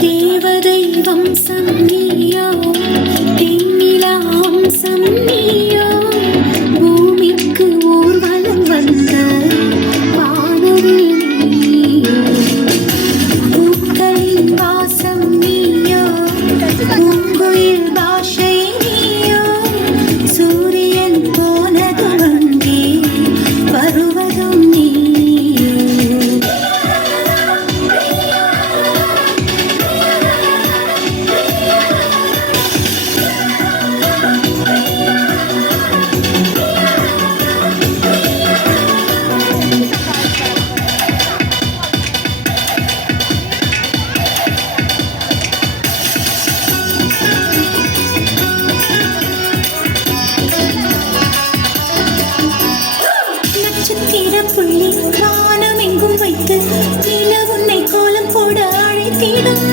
தேவதை வம்சம் நீயோ, தென்னிலா வம்சம் நீயோ, பூமிக்கு ஊர்வலம் வந்த வானவில் நீயோ, பூக்களின் வாசம் நீயோ, பூங்குயில் பாஷை நீயோ, சூரியன் போனது வந்தே வருவதும் நீயோ. புள்ளி வானம் எங்கும் வைத்து நில உன்னை கோலம் போட அழைத்திடும்.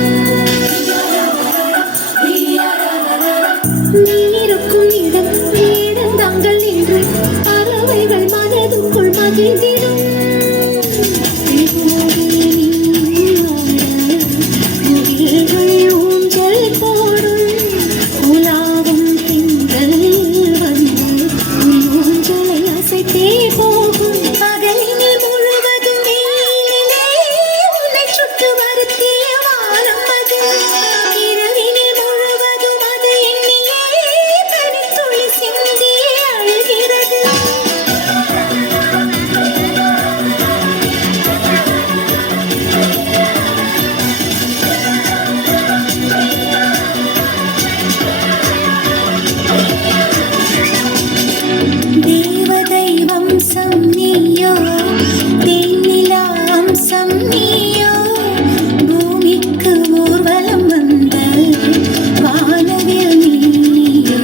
நீருக்கும் இடம் வேடந்தாங்கள் என்று பறவைகள் மனதுக்குள் மகிழ்ந்திடும். ஊஞ்சல் போடும் உலாவும் திங்கள் வந்து ஊஞ்சலை அசைத்தே போகும். தேவதை வம்சம் நீயோ, தென்னிலா வம்சம் நீயோ, பூமிக்கு ஊர்வலம் வந்த வானவில் நீயோ.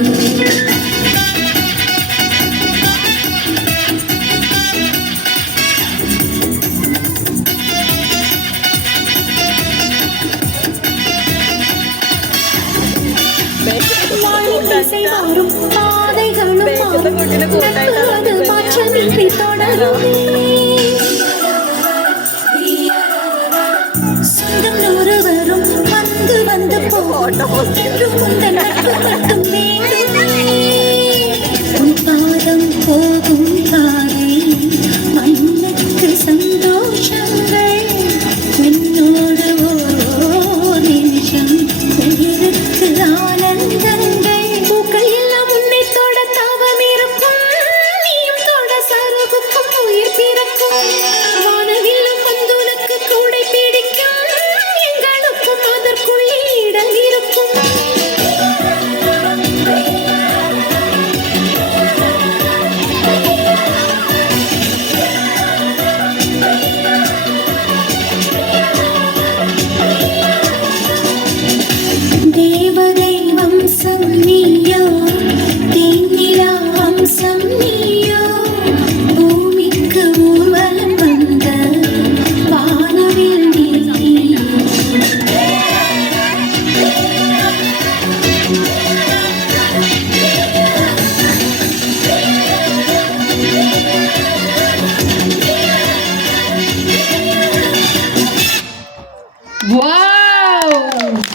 இசை மாறும் பாதைகளும் நட்பு மாற்றமின்றி தொடருமே. சொந்தம் நூறு வரும் வந்து வந்து போடும் உந்தன் நட்பு மட்டும் வேண்டுமே. உன் பாதம் போகும் பாதை மண்ணுக்கு சந்தோஷங்கள், உன்னோடு ஓர் நிமிஷம் உயிருக்கு ஆனந்தங்கள். பூக்கள் எல்லாம் உன்னை தொட தவம் இருக்கும், நீயும் தொட சருகுக்கும் உயிர் பிறக்கும். வானவில்லும் வந்து உனக்கு கூடை பிடிக்கும், எங்களுக்கும் அதற்குள் இடம் இருக்கும். தேவதை வம்சம் நீயோ, தென்னிலா வம்சம் நீயோ, பூமிக்கு ஊர்வலம் வந்த வானவில் நீயோ. Wow!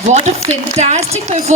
What a fantastic performance.